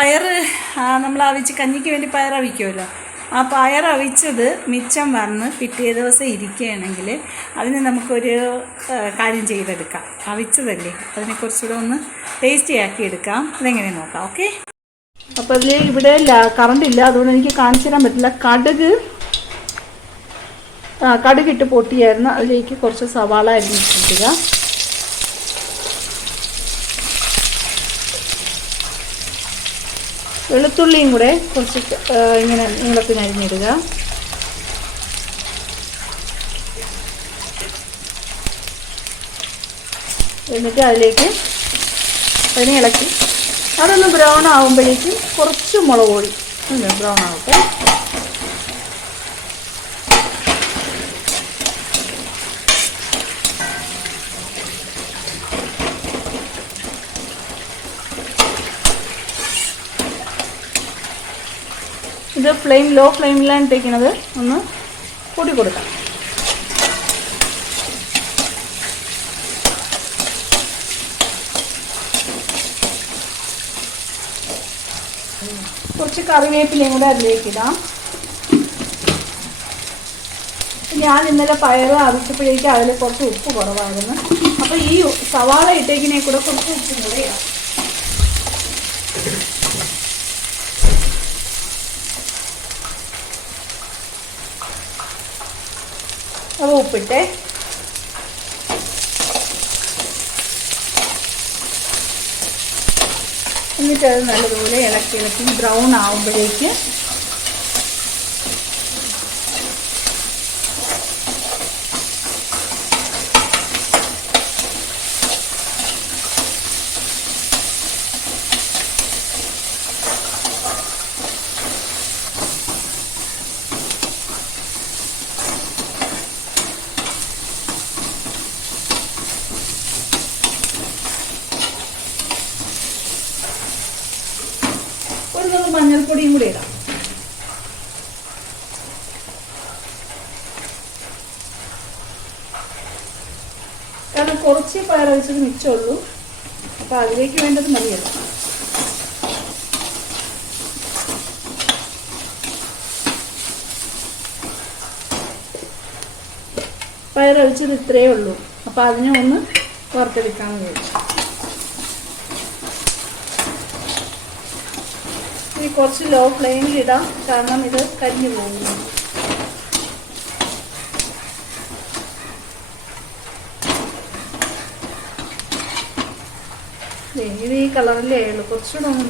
പയർ നമ്മൾ അവിച്ച് കഞ്ഞിക്ക് വേണ്ടി പയർ അവിക്കുമല്ലോ. ആ പയർ അവിച്ചത് മിച്ചം വന്ന് പിറ്റേ ദിവസം ഇരിക്കുകയാണെങ്കിൽ അതിന് നമുക്കൊരു കാര്യം ചെയ്തെടുക്കാം. അവിച്ചതല്ലേ, അതിനെ കുറച്ചുകൂടെ ഒന്ന് ടേസ്റ്റി ആക്കി എടുക്കാം. അതെങ്ങനെ നോക്കാം. ഓക്കെ. അപ്പോൾ അതിൽ ഇവിടെ കറണ്ട് ഇല്ല, അതുകൊണ്ട് എനിക്ക് കാണിച്ചു തരാൻ പറ്റില്ല. കടുകിട്ട് പൊട്ടിയായിരുന്നു. അതിലേക്ക് കുറച്ച് സവാള അരിഞ്ഞിട്ടിടുക. വെളുത്തുള്ളിയും കൂടെ കുറച്ച് ഇങ്ങനെ നീളത്തിന് അരിഞ്ഞിടുക. എന്നിട്ട് അതിലേക്ക് അതിനെ ഇളക്കി അതൊന്ന് ബ്രൗൺ ആകുമ്പോഴേക്കും കുറച്ച് മുളക് പൊടി ബ്രൗൺ ആവട്ടെ. ഇത് ലോ ഫ്ലെയിമിലാണ് ഇട്ടേക്കുന്നത്. ഒന്ന് കൂട്ടി കൊടുക്കാം. കുറച്ച് കറിവേപ്പിലയും കൂടെ അതിലേക്ക് ഇടാം. ഞാൻ ഇന്നലെ പയർ അവിച്ചപ്പോഴേക്കും അതിൽ കുറച്ച് ഉപ്പ് കുറവായിരുന്നു. അപ്പോൾ ഈ സവാള ഇട്ടേക്കിനെ കൂടെ കുറച്ച് ഉപ്പും കൂടെ ഇടാം. അപ്പോൾ ഉപ്പിട്ടെ. എന്നിട്ട് അത് നല്ലതുപോലെ ഇളക്കി ബ്രൗൺ ആകുമ്പോഴേക്ക് മഞ്ഞൾപ്പൊടിയും കൂടി ഇടാം. കാരണം കുറച്ച് പയർ വെച്ചത് മിച്ചമുള്ളൂ. അപ്പോൾ അതിലേക്ക് വേണ്ടത് മതിയല്ലോ. പയർ ഒഴിച്ചത് ഇത്രയേ ഉള്ളൂ. അപ്പോൾ അതിനെ ഒന്ന് വറുത്തെടുക്കാമെന്ന് വിചാരിച്ചു. ഇനി കുറച്ച് ലോ ഫ്ലെയിമിലിടാം, കാരണം ഇത് കരിഞ്ഞു പോകുന്നു. ഇത് ഈ കളറിലേ ഉള്ളൂ. കുറച്ചുകൂടെ ഒന്ന്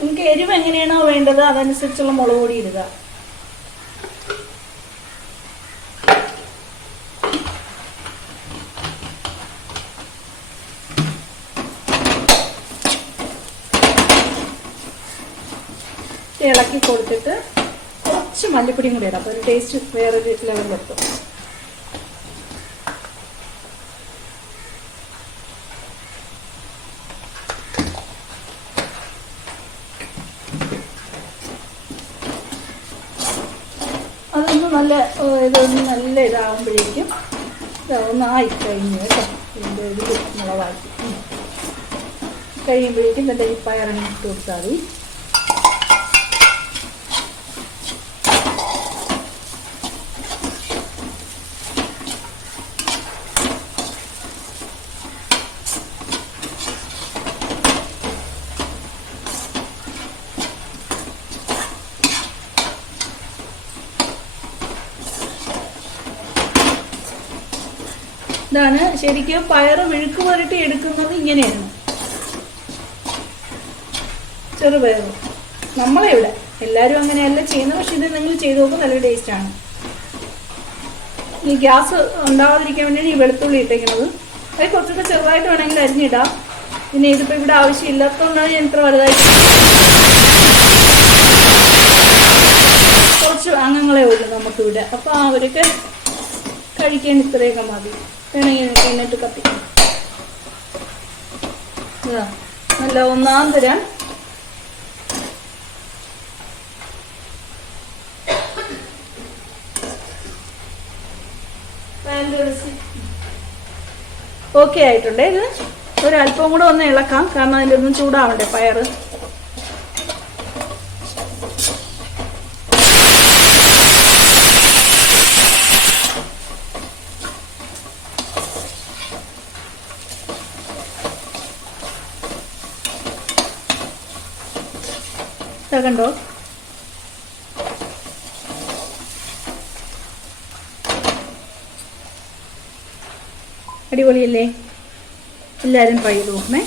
നിങ്ങൾക്ക് എരിവ് എങ്ങനെയാണോ വേണ്ടത് അതനുസരിച്ചുള്ള മുളക് പൊടി ഇടുക. ഇളക്കി കൊടുത്തിട്ട് കുറച്ച് മല്ലിപ്പൊടിയും കൂടി ഇടാം. അപ്പോൾ ഒരു ടേസ്റ്റ് വേറൊരു ലെവലിലെത്തും. അതൊന്ന് ഇതൊന്ന് നല്ല ഇതാകുമ്പോഴേക്കും ഇതൊന്ന് ആയിക്കഴിഞ്ഞു കേട്ടോ. ഇതിൻ്റെ ഒരു മുളകാക്കി കഴിയുമ്പോഴേക്കും നല്ല ഈ പയറിന് ഇട്ട് കൊടുത്താൽ മതി. ഇതാണ് ശരിക്കും പയറ് മെഴുക്ക് പുരട്ടി എടുക്കുന്നത്. ഇങ്ങനെയാണ് ചെറുപയർ. നമ്മളിവിടെ എല്ലാവരും അങ്ങനെയല്ല ചെയ്യുന്നത്, പക്ഷെ ഇത് നിങ്ങൾ ചെയ്ത് നോക്കും, നല്ല ടേസ്റ്റാണ്. ഈ ഗ്യാസ് ഉണ്ടാവാതിരിക്കാൻ വേണ്ടിയാണ് ഈ വെളുത്തുള്ളി ഇട്ടേക്കുന്നത്. അത് കുറച്ചൊക്കെ ചെറുതായിട്ട് വേണമെങ്കിൽ അരിഞ്ഞിടാം. പിന്നെ ഇതിപ്പോൾ ഇവിടെ ആവശ്യമില്ലാത്തതുകൊണ്ടാണ് ഞാൻ ഇത്ര വലുതായിട്ട്. കുറച്ച് അംഗങ്ങളെ ഉള്ളൂ നമുക്കിവിടെ. അപ്പോൾ അവർക്ക് കഴിക്കാൻ ഇത്രയൊക്കെ മതി. വേണമെങ്കിൽ എന്നിട്ട് കത്തിക്കാം. നല്ല ഒന്നാം തരം ഓക്കെ ആയിട്ടുണ്ട്. ഇത് ഒരല്പം കൂടെ ഒന്ന് ഇളക്കാം, കാരണം അതിൻ്റെ ഒന്നും ചൂടാവണ്ടേ പയറ്. കണ്ടോ, അടിപൊളിയല്ലേ? എല്ലാവരും ട്രൈ ചെയ്ത് നോക്കണേ.